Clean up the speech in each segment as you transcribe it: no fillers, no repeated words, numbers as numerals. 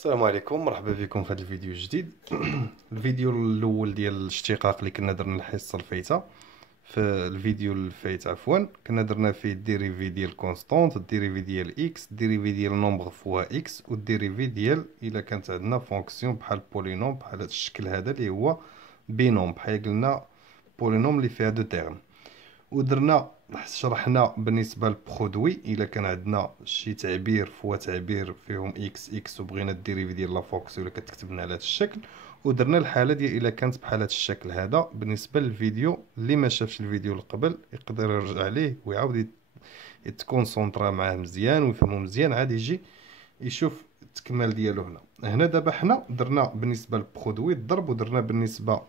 السلام عليكم، مرحبا بكم في هذا الفيديو الجديد. الفيديو الاول ديال الاشتقاق اللي كنا درنا الحصه الفايته. في الفيديو الفايت كنا درنا فيه الديريفي ديال كونستانت، الديريفي ديال اكس، الديريفي ديال نومبر فوا اكس، والديريفي ديال الا كانت عندنا فونكسيون بحال بولينوم بحال هذا الشكل هذا اللي هو بينوم، بحال قلنا بولينوم اللي فيها دو تيرم. ودرنا شرحنا بالنسبه للبرودوي الا كان عندنا شي تعبير فوا تعبير فيهم اكس اكس وبغينا الديريفي ديال لا فونكسيون اللي كتكتب لنا على هذا الشكل. ودرنا الحاله ديال الا كانت بحال هذا الشكل هذا. بالنسبه للفيديو اللي ما شافش الفيديو اللي قبل يقدر يرجع ليه ويعاود يتكونسونطرا معاه مزيان ويفهمو مزيان، عاد يجي يشوف التكمال ديالو. هنا دابا حنا درنا بالنسبه للبرودوي الضرب، ودرنا بالنسبه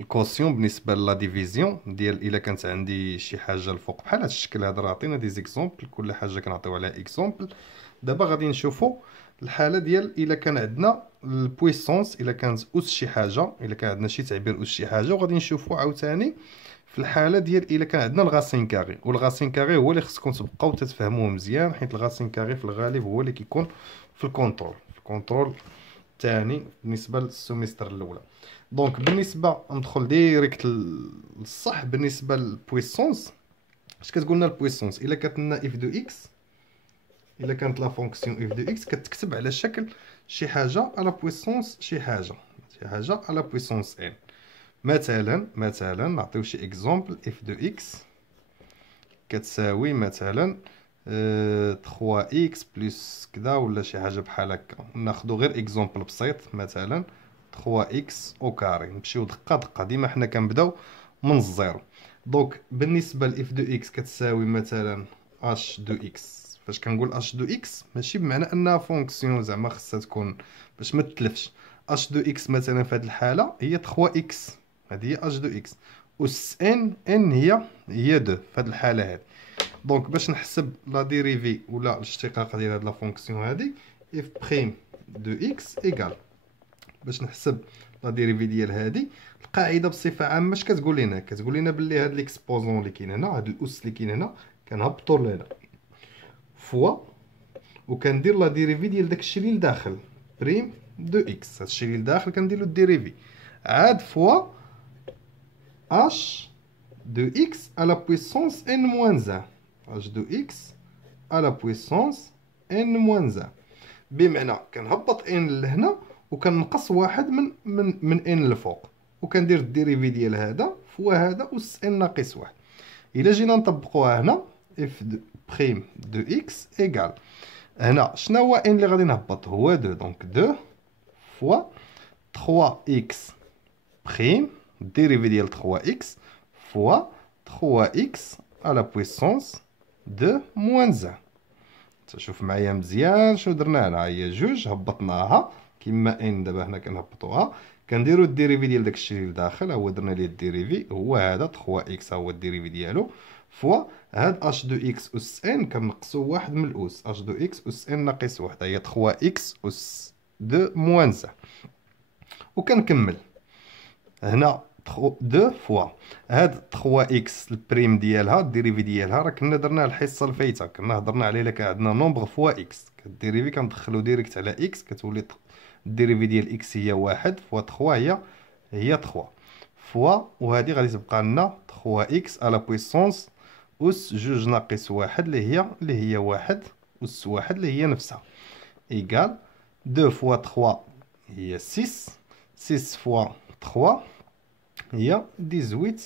الكوسيون بالنسبه لا ديفيزيون ديال الا كانت عندي شي حاجه الفوق بحال هذا الشكل هذا. راه عطينا دي زيكزامبل، كل حاجه كنعطيو عليها اكزامبل. دابا غادي نشوفوا الحاله ديال الا كان عندنا البويسونس، الا كانت اس شي حاجه، الا كان عندنا شي تعبير اس شي حاجه. وغادي نشوفوا عاوتاني في الحاله ديال الا كان عندنا الغاسين كاري. والغاسين كاري هو اللي خصكم تبقاو تتفهموه مزيان، حيت الغاسين كاري في الغالب هو اللي كيكون في الكونترول الثاني بالنسبه للسيمستر الاولى. دونك بالنسبه ندخل ديريكت للصح. بالنسبه للبويسونس اش كتقول لنا البويسونس؟ الا كانت لنا اف دو اكس، الا كانت لا فونكسيون اف دو اكس كتكتب على شكل شي حاجه على بويسونس شي حاجه على بويسونس ان. مثلا نعطيو شي اكزامبل. اف دو اكس كتساوي مثلا 3 اكس بلس كذا ولا شي حاجه بحال هكا. ناخذ غير اكزامبل بسيط، مثلا 3 اكس او كاري. نمشيو دقه دقه، ديما حنا كنبداو من الزيرو. دونك بالنسبه لاف دو اكس كتساوي مثلا اش دو اكس. فاش كنقول اش دو اكس ماشي بمعنى انها فونكسيون زعما خصها تكون باش ما تتلفش. اش دو اكس مثلا في هذه الحاله هي 3 اكس، هذه هي اش دو اكس. اس ان هي 2 في هذه الحاله هذه. دونك باش نحسب لا ديريفي ولا الاشتقاق ديال هاد لا فونكسيون هادي، اف بريم دو اكس ايكال. باش نحسب لا ديريفي ديال هادي، القاعده بصفه عامه اش كتقول لنا؟ كتقول لنا باللي هاد ليكسبوزون اللي كاين هنا، هاد الاس اللي كاين هنا كنهبطو لهنا فوا، وكندير لا ديريفي ديال داكشي اللي لداخل بريم دو اكس. هادشي اللي لداخل كنديرو الديريفي عاد فوا اش دو اكس على بويسونس ان موان 1. اش دو اكس على بويسونس ان موان 1، بمعنى كنهبط ان لهنا وكنقص واحد من ان لفوق، وكندير الديريفي ديال هذا فوا هذا اس ان ناقص واحد. الا جينا نطبقوها هنا اف دو بريم دو اكس ايكال، هنا شنو هو ان اللي غادي نهبط؟ هو 2. دونك 2 فوا 3 اكس بريم، الديريفي ديال 3 اكس فوا 3 اكس على بويسونس 2 موان 1. شوف معايا مزيان شنو درنا هنا. هي جوج هبطناها كما ان، دابا هنا كنهبطوها كنديرو الديريفي ديال داكشي اللي لداخل. هو درنا ليه الديريفي هو هذا 3 اكس، هو الديريفي ديالو فوا هاد اش دو اكس اس ان كنقصو واحد من الاس. اش دو اكس اس ان ناقص واحد هي 3 اكس اس 2 موان 1. وكنكمل هنا 2 فوا هاد 3 اكس البريم ديالها الديريفي ديالها راه كنا درناه الحصه الفايته، كنا هضرنا عليه. الا كان عندنا نومبر فوا اكس الديريفي كندخلو ديريكت على اكس، كتولي الديريفي ديال اكس هي 1 فوا 3 هي 3 فوا، وهذه غادي تبقى لنا 3 اكس على بويسونس اس 2 ناقص 1 اللي هي 1 اس 1 اللي هي نفسها ايكال 2 فوا 3 هي 6 6 فوا 3 هي 18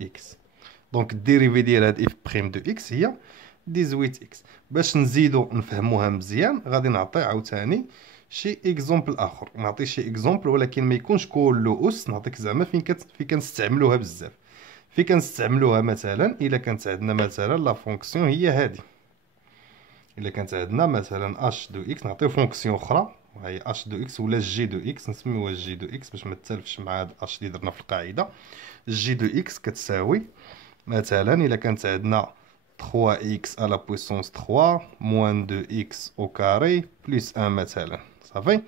اكس. دونك الديريفي ديال هاد اف بريم دو اكس هي 18 اكس. باش نزيدو نفهموها مزيان غادي نعطي عاوتاني شي اكزومبل اخر. نعطي شي اكزومبل ولكن ما يكونش كله اس، نعطيك زعما فين كنستعملوها بزاف. فين كنستعملوها مثلا الا كانت عندنا مثلا لا فونكسيون هي هادي. الا كانت عندنا مثلا اش دو اكس، نعطيو فونكسيون اخرى وهي اش دو اكس ولا جي دو اكس، نسميوها جي دو اكس باش ما تالفش مع هاد اش اللي درنا في القاعده. جي دو اكس كتساوي مثلا الا كانت عندنا 3 اكس على بويسونس 3 موان 2 اكس او كاري بلس 1 مثلا. صافي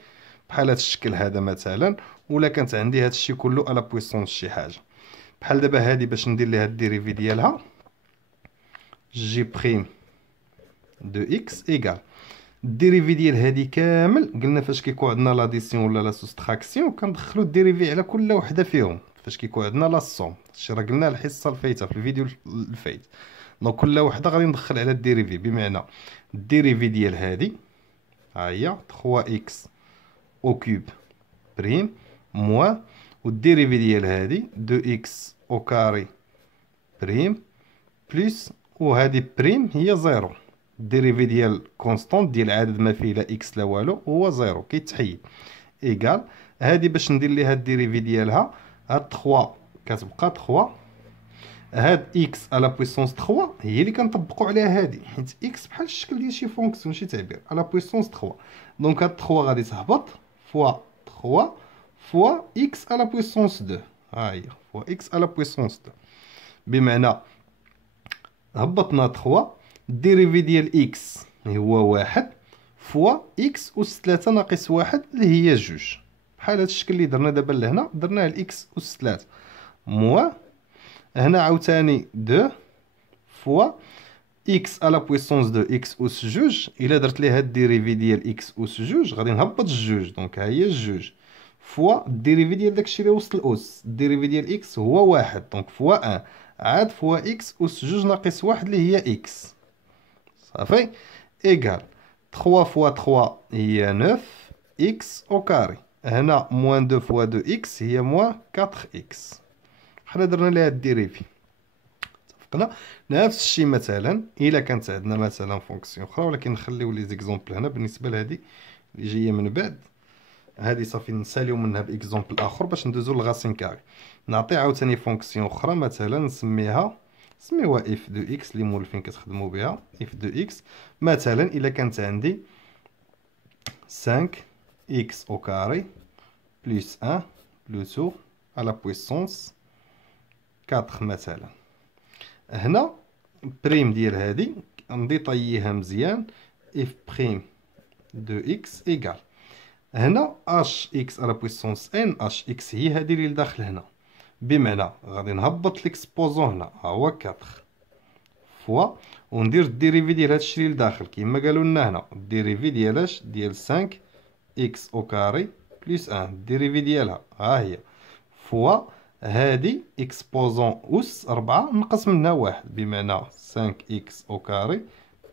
بحال هاد الشكل هذا مثلا. ولا كانت عندي هاد الشيء كله على بويسونس شي حاجه بحال دابا هادي. باش ندير ليها الديريفي ديالها جي بريم دو اكس ايكال الديريفي ديال هادي كامل قلنا فاش كيكون عندنا لاديسيون ولا لا سوستراكسيون كندخلو الديريفي على كل وحده فيهم. فاش كيكون عندنا لا سوم، هادشي راه قلنا الحصه الفايته في الفيديو الفايت. دونك كل وحده غادي ندخل على الديريفي، بمعنى الديريفي ديال هادي ها هي 3 اكس او كوب بريم موان، والديريفي ديال هادي 2 اكس او كاري بريم بلس، وهادي بريم هي زيرو. الديريفي ديال كونستونت ديال عدد ما فيه لا اكس لا والو هو زيرو كيتحيد. ايكال هادي باش ندير ليها الديريفي ديالها، هاد 3 كتبقى 3، هاد اكس على بويسونس 3 هي اللي كنطبقوا عليها هادي، حيت اكس بحال الشكل ديال شي فونكسيون شي تعبير على بويسونس 3. دونك هاد 3 غادي تهبط فوا 3 فوا اكس على بويسونس 2، ها هي فوا اكس على بويسونس 2. بمعنى هبطنا 3، الديريفي ديال اكس هو 1 فوا اكس أس 3 ناقص 1 اللي هي 2، بحال هاد الشكل اللي درنا دابا لهنا درناه الاكس أس 3 موا هنا عاوتاني 2 فوا اكس على بويسونس 2 اكس أس 2. الا درت ليها الديريفي ديال اكس أس 2 غادي نهبط 2، دونك ها هي 2 فوا الديريفي ديال داكشي اللي وسط الاس، الديريفي ديال اكس هو 1 دونك فوا 1 عاد فوا اكس أس 2 ناقص 1 اللي هي اكس. صافي ايكال 3 فوا 3 هي 9 اكس او كاري، هنا موان 2 فوا 2 اكس هي موان 4 اكس. حنا درنا ليها الديريفي اتفقنا. نفس الشيء مثلا الا كانت عندنا مثلا فونكسيون اخرى، ولكن نخليو لي زيكزامبل هنا بالنسبه لهادي اللي جايه من بعد. هادي صافي نساليو منها باكزومبل اخر باش ندوزو للغاسين كاري. نعطي عاوتاني فونكسيون اخرى مثلا نسميوها اف دو اكس اللي مولفين كتخدموا بها اف دو اكس. مثلا الا كانت عندي 5 اكس او كاري بلس 1 بلس 2 على بويسونس 4 مثلا. هنا بريم ديال هادي نديطاييها مزيان اف بريم دو اكس ايكال، هنا اش اكس على بويسونس ان اش اكس هي هادي اللي لداخل هنا. بمعنى غادي نهبط ليكسبوزون هنا ها هو 4 فوا وندير الديريفي ديال هادشي اللي لداخل كيما قالوا لنا هنا، الديريفي ديال اش ديال 5 اكس او كاري بلس 1 الديريفي ديالها ها هي فوا هادي اكسبوزون أس 4 نقص منها 1، بمعنى 5 اكس او كاري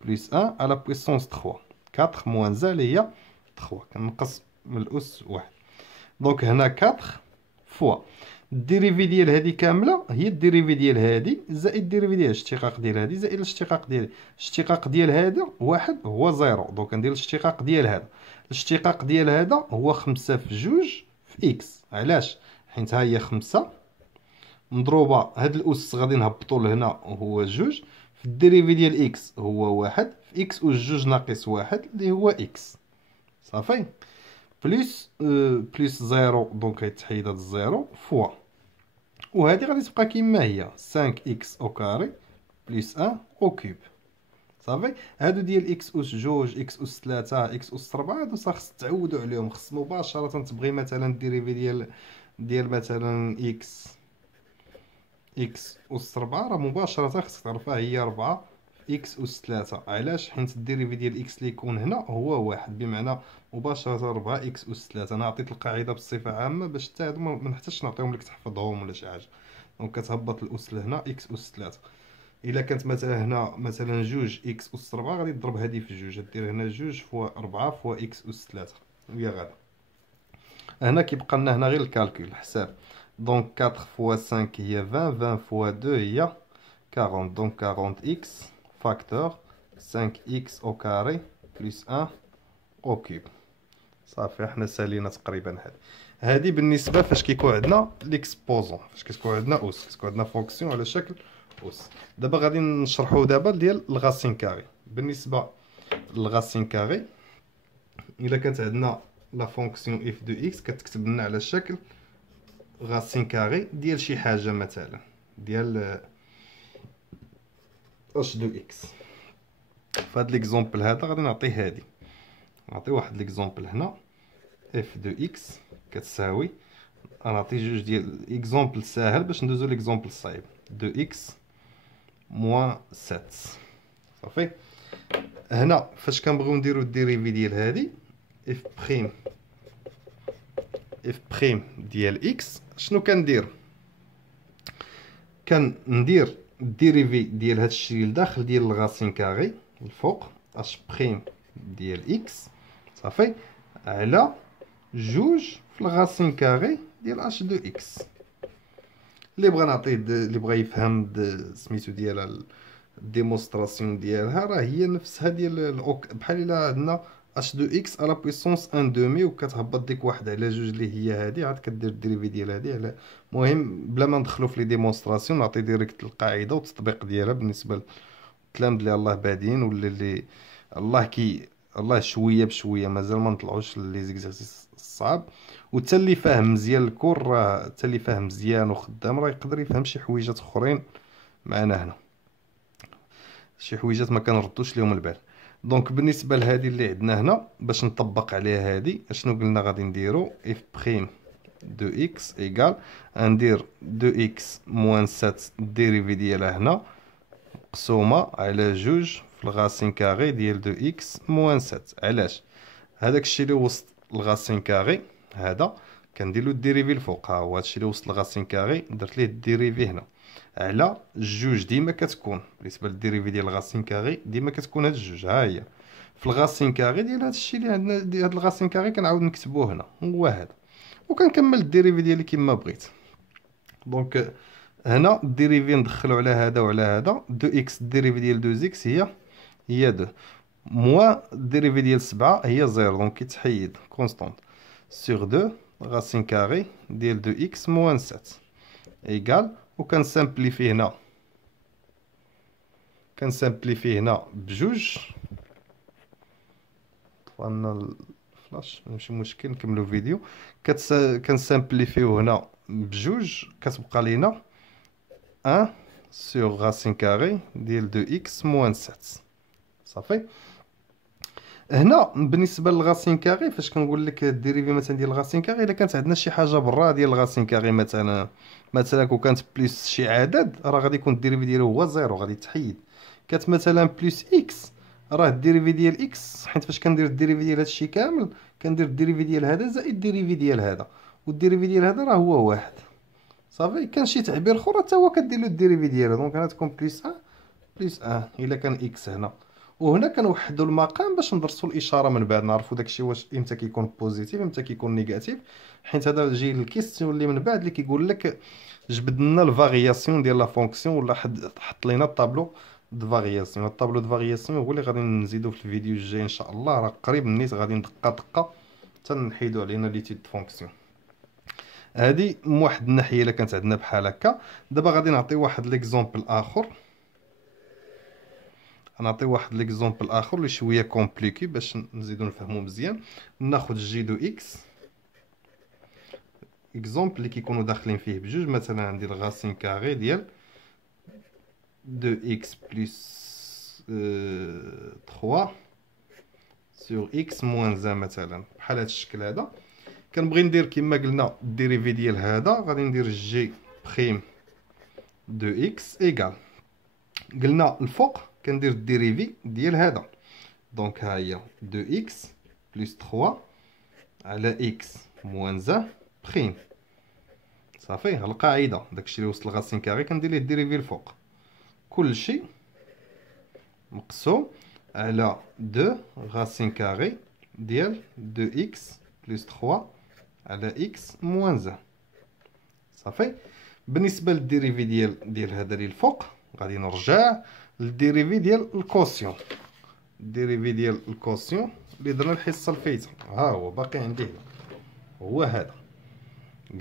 بلس 1 على بويسونس 3 4 موان زا اللي هي 3 كنقص من الأس 1. دونك هنا 4 فوا الديريفي ديال هادي كامله هي الديريفي ديال هادي زائد الديريفي ديال الاشتقاق ديال هادي زائد الاشتقاق ديال الاشتقاق ديال هذا واحد هو زيرو. دونك ندير الاشتقاق ديال هذا، الاشتقاق ديال هذا هو 5 في 2 في اكس. علاش؟ حيت ها هي 5 مضروبه هاد الاس غادي نهبطو لهنا هو 2 في الديريفي ديال اكس هو 1 في اكس أس 2 ناقص 1 اللي هو اكس. صافي بلس بلس زيرو دونك غيتحيد هاد الزيرو فوا، وهادي غادي تبقى كيما هي 5 اكس او كاري بلس 1 او كوب. صافي هادو ديال اكس أس 2 اكس أس 3 اكس أس 4 هادو خاص تعودوا عليهم، خص مباشره تبغي مثلا الديريفي ديال مثلا اكس أس 4 راه مباشره خصك تعرفها هي 4 اكس أس 3. علاش؟ حيت الديريفي ديال اكس اللي يكون هنا هو واحد، بمعنى مباشره 4 اكس أس 3. انا عطيت القاعده بصفه عامه باش حتى هادو ما نحتاجش نعطيهم لك تحفظهم ولا شي حاجه. دونك كتهبط الاس لهنا اكس أس 3. الا كانت مثلا هنا مثلا 2 اكس أس 4 غادي تضرب هذه في 2، دير هنا 2 فوا 4 فوا اكس أس 3 ويا غادا. هنا كيبقى لنا هنا غير الكالكول الحساب. دونك 4 فوا 5 هي 20 20 فوا 2 هي 40 دونك 40 اكس فاكتور 5 اكس او كاري بلس 1 او كيوب. صافي حنا سالينا تقريبا هادي بالنسبه فاش كيكون عندنا ليكسبوزون، فاش كتكون عندنا اس كتكون عندنا فونكسيون على شكل اس. دابا غادي نشرحوا دابا ديال الغاسين كاري. بالنسبه للغاسين كاري الا كانت عندنا لا فونكسيون اف دو اكس كتكتب لنا على شكل غاسين كاري ديال شي حاجه مثلا ديال اش دو اكس. فهاد ليكزومبل هذا غادي نعطي هادي، نعطي واحد ليكزومبل هنا اف دو اكس كتساوي، غنعطي جوج ديال اكزومبل ساهل باش ندوزو ليكزومبل صعيب. 2 اكس موان 7. صافي هنا فاش كنبغيو نديرو الديريفي ديال هادي اف بريم ديال اكس، شنو كندير؟ كندير الديريفي ديال هاد الشيء لداخل ديال الغاسين كاغي الفوق اش بريم ديال اكس صافي على جوج في الغاسين كاغي ديال اش دو اكس. اللي بغى نعطيه اللي بغى يفهم سميتو ديال الديمونستراسيون ديالها راه هي نفسها ديال بحال الا عندنا اش دو اكس على بويسونس ان دومي وكتهبط ديك واحد على جوج اللي هي هادي، عاد كدير الدريفي ديال هادي على. المهم بلا ما ندخلو في لي ديمونستراسيون نعطي ديريكت القاعده والتطبيق ديالها بالنسبه للتلامذ اللي الله بادين ولا اللي الله شويه بشويه مازال ما نطلعوش لي زيكزارسيس الصعاب. وتا اللي فاهم مزيان الكور راه تا اللي فاهم مزيان وخدام راه يقدر يفهم شي حويجات اخرين معنا هنا، شي حويجات ما كنردوش ليهم البال. دونك بالنسبه لهذه اللي عندنا هنا باش نطبق عليها هذه اشنو قلنا غادي نديرو اف بريم دو اكس ايكال ندير دو اكس موان 7 الديريفي ديالها هنا مقسومه على جوج في الغاسين كاغي ديال دو اكس موان 7. علاش؟ هذاك الشيء اللي وسط الغاسين كاغي هذا كندير له الديريفي الفوق، ها هو هادشي اللي وسط الغاسين كاغي درت ليه الديريفي هنا على جوج. ديما كتكون بالنسبه للديريفي ديال الغاسين كاغي ديما كتكون هاد الجوج، ها هي في الغاسين كاغي ديال هاد الشيء اللي عندنا ديال هاد الغاسين كاغي كنعاود نكتبوه هنا هو هذا، وكنكمل الديريفي ديالي كما بغيت. دونك هنا الديريفي ندخلو على هذا وعلى هذا دو اكس الديريفي ديال دو اكس هي دو موا الديريفي ديال 7 هي زيرو، دونك كيتحيد كونستانت سور دو غاسين كاغي ديال دو اكس موان 7 ايكال. وكنسامبليفي هنا هنا بجوج. طفالنا الفلاش ماشي مشكل نكملو فيديو. كنسامبليفيو هنا بجوج كتبقى لينا 1 سور غاسين كاغي ديال دو اكس موان 7 صافي. هنا بالنسبه للغاسين كاغي فاش كنقول لك الديريفي مثلا ديال الغاسين كاغي الا كانت عندنا شي حاجه برا ديال الغاسين كاغي مثلا كون كانت بلس شي عدد راه غادي يكون الديريفي ديالو هو زيرو غادي تحيد. كانت مثلا بلس اكس راه الديريفي ديال اكس، حيت فاش كندير الديريفي ديال هادشي كامل كندير الديريفي ديال هذا زائد الديريفي ديال هذا، والديريفي ديال هذا راه هو واحد صافي. كان شي تعبير اخر حتى هو كدير له الديريفي ديالو، دونك هنا تكون بلس 1 بلس 1 الا كان اكس هنا. وهنا كنوحدوا المقام باش ندرسوا الاشاره من بعد نعرفوا داكشي واش امتى كيكون بوزيتيف امتى كيكون نيجاتيف، حيت هذا جاي الكيستيون اللي من بعد اللي كيقول لك جبد لنا الفارياسيون ديال لا فونكسيون ولا حط لينا الطابلو دو فارياسيون. الطابلو دو فارياسيون هو اللي غادي نزيدو في الفيديو الجاي ان شاء الله، راه قريب نيت غادي دقه دقه حتى نحيدو علينا ليتيد دو فونكسيون. هذه من واحد الناحيه الا كانت عندنا بحال هكا. دابا غادي نعطي واحد ليكزومبل اخر، غنعطي واحد ليكزومبل اخر اللي شويه كومبليكي باش نزيدو نفهمو مزيان. ناخذ جي دو اكس اكزومبل اللي كيكونوا داخلين فيه بجوج، مثلا عندي الغاسين كاغي ديال دو اكس بلس 3 سور اكس موان 1 مثلا بحال هاد الشكل هذا. كنبغي ندير كما قلنا الديريفي ديال هذا، غادي ندير جي بريم دو اكس ايكال قلنا الفوق كندير الديريفي ديال هذا، دونك ها هي دو اكس بلس 3 على اكس موان 1 بريم صافي. القاعده داكشي اللي وسط الغاسين كاغي كندير ليه الديريفي الفوق، كلشي مقسوم على 2 غاسين كاغي ديال دو اكس بلس 3 على اكس موان 1 صافي. بالنسبه للديريفي ديال هذا اللي الفوق غادي نرجع للديريفي ديال الكوسيون. الديريفي ديال الكوسيون اللي درنا الحصه الفايته ها هو باقي عندي هنا، هو هذا.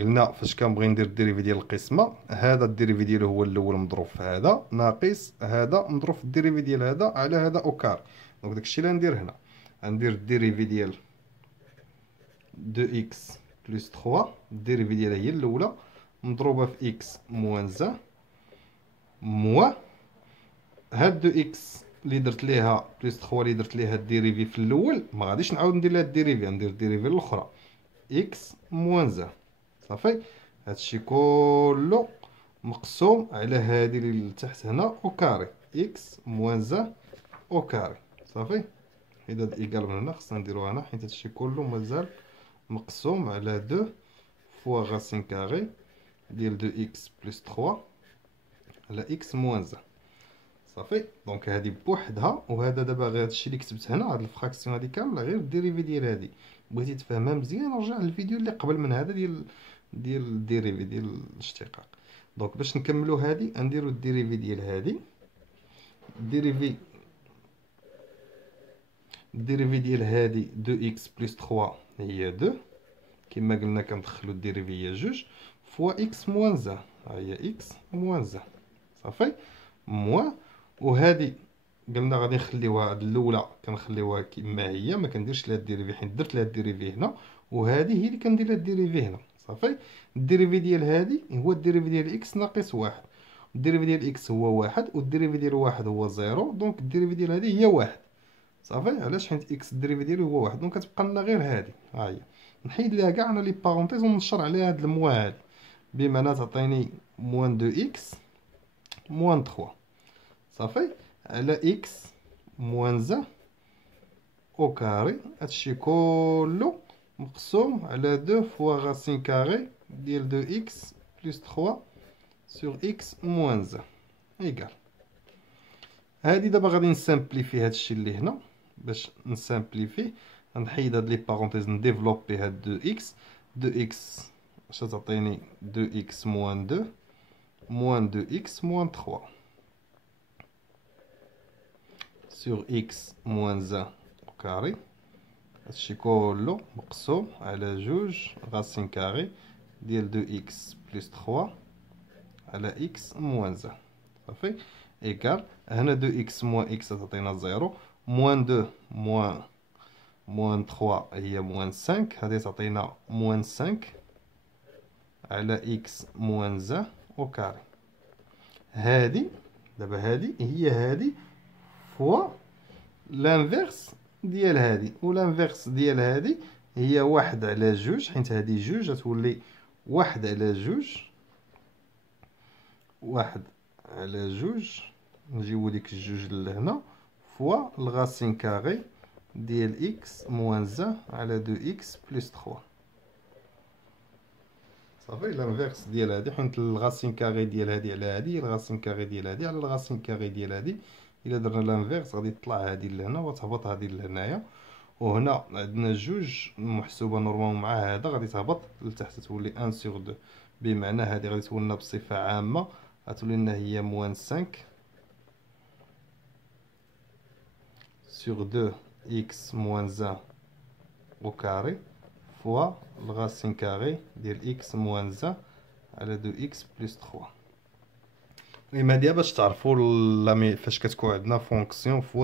قلنا فاش كنبغي ندير الديريفي ديال القسمه هذا الديريفي ديالو هو الاول مضروب في هذا ناقص هذا مضروب في الديريفي ديال هذا على هذا او كار. دونك داكشي اللي غندير هنا غندير الديريفي ديال دو اكس بلس 3 الديريفي ديالها هي الاولى مضروبه في اكس موان 1 موا هاد دو اكس اللي درت ليها بلس 3 اللي درت ليها الديريفي في الاول ما غاديش نعاود ندير لها الديريفي، غندير الديريفي الاخرى اكس موان 1 صافي. هادشي كله مقسوم على هادي اللي لتحت هنا او كاري اكس موان 1 او كاري صافي. حيد هاد ايكال من هنا خصنا نديروها هنا، حيت هادشي كله مازال مقسوم على 2 فوا غاسين كاري ديال 2 اكس بلس 3 على اكس موان زان. صافي. دونك هادي بوحدها، وهذا دابا غير هادشي اللي كتبت هنا، هاد الفراكسيون هادي كامله غير الديريفي ديال هادي. بغيتي تفهمها مزيان رجع للفيديو اللي قبل من هذا ديال الديريفي ديال الاشتقاق. دونك باش نكملو هادي غنديرو الديريفي ديال هادي. الديريفي ديال هادي 2 اكس بلس 3 هي 2، كما قلنا كندخلو الديريفي هي 2 فوا اكس موان زان، ها هي اكس موان زان. صافي. موان، وهادي قلنا غادي نخليوها هاد الاولى كنخليوها كما هي، ما كنديرش لها الديريفي حيت درت لها الديريفي هنا، وهادي هي اللي كندير لها الديريفي هنا. صافي. الديريفي ديال هادي هو الديريفي ديال اكس ناقص واحد، الديريفي ديال اكس هو واحد، والديريفي ديال واحد هو زيرو، دونك الديريفي ديال هادي هي واحد. صافي. علاش؟ حيت اكس الديريفي ديالو هو واحد، دونك كتبقى لنا غير هادي، ها هي. نحيد ليها كاع انا لي بارونتيز ونشر عليها هاد الموا هادي، بمعنى تعطيني موان 2 اكس موان 3. صافي. على اكس موان زان او كاري، هادشي كله مقسوم على 2 فوا غاسين كاري ديال 2 اكس بلس 3 سور اكس موان زان ايكال. هادي دابا غادي نسامبليفي هادشي اللي هنا. باش نسامبليفي غنحيد هاد لي بارونتيز، نديفلوبي هاد 2 اكس. 2 اكس اش تعطيني؟ 2 اكس موان 2 موان 2 اكس موان 3 سور اكس موان زان او كاري، هادشي كله مقسوم على 2 غاسين كاري ديال 2 اكس بلس 3 على اكس موان زان. صافي. ايكال هنا 2 اكس موان اكس تعطينا 0، موان 2 موان 3 هي موان 5، هادي تعطينا موان 5 على اكس موان زان او كاري. هادي دابا هادي هي هادي فوا لانفيرس ديال هادي، ولانفيرس ديال هادي هي 1 على 2، حيت هادي 2 غتولي 1 على 2، 1 على 2 نجيبو ديك الجوج لهنا فوا الغاسين كاري ديال اكس موان زان على 2 اكس بلس 3. صافي. لانفيرس ديال هادي، حيت الغاسين كاري ديال هادي على هادي، الغاسين كاري ديال هادي على الغاسين كاري ديال هادي. الا درنا لانفيرس غادي تطلع هادي لهنا وتهبط هادي لهنايا، وهنا عندنا جوج محسوبه نورمالمون مع هذا غادي تهبط لتحت تولي 1 سور 2، بمعنى هادي غادي تولي لنا بصفه عامه غتولي لنا هي موان 5 سور 2 اكس موان زان او كاري فوا الغاسين كاري ديال اكس موان زان على 2 اكس بلس 3. المهم هادي باش تعرفوا فاش كتكون عندنا فونكسيون في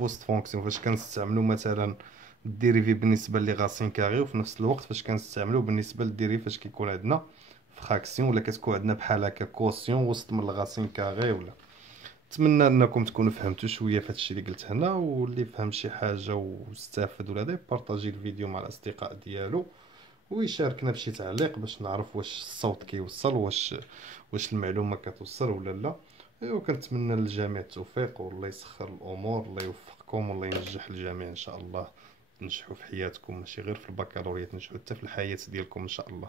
وسط فونكسيون، فاش كنستعملوا مثلا الديريفي بالنسبه لي غاسين كاري، وفي نفس الوقت فاش كنستعملوا بالنسبه للديريفي فاش كيكون عندنا فراكسيون، ولا كتكون عندنا بحال هكا كوسيون وسط من الغاسين كاري ولا. نتمنى انكم تكونوا فهمتوا شويه في هادشي اللي قلت هنا، واللي فهم شي حاجه واستفاد ولا هذا يبارطاجي الفيديو مع الاصدقاء ديالو، ويشاركنا بشي تعليق باش نعرف واش الصوت كيوصل، واش المعلومه كتوصل ولا لا. ايوا كنتمنى للجميع التوفيق، والله يسخر الامور، الله يوفقكم، والله ينجح الجميع ان شاء الله. تنجحوا في حياتكم، ماشي غير في البكالوريا، تنجحوا حتى في الحياه ديالكم ان شاء الله.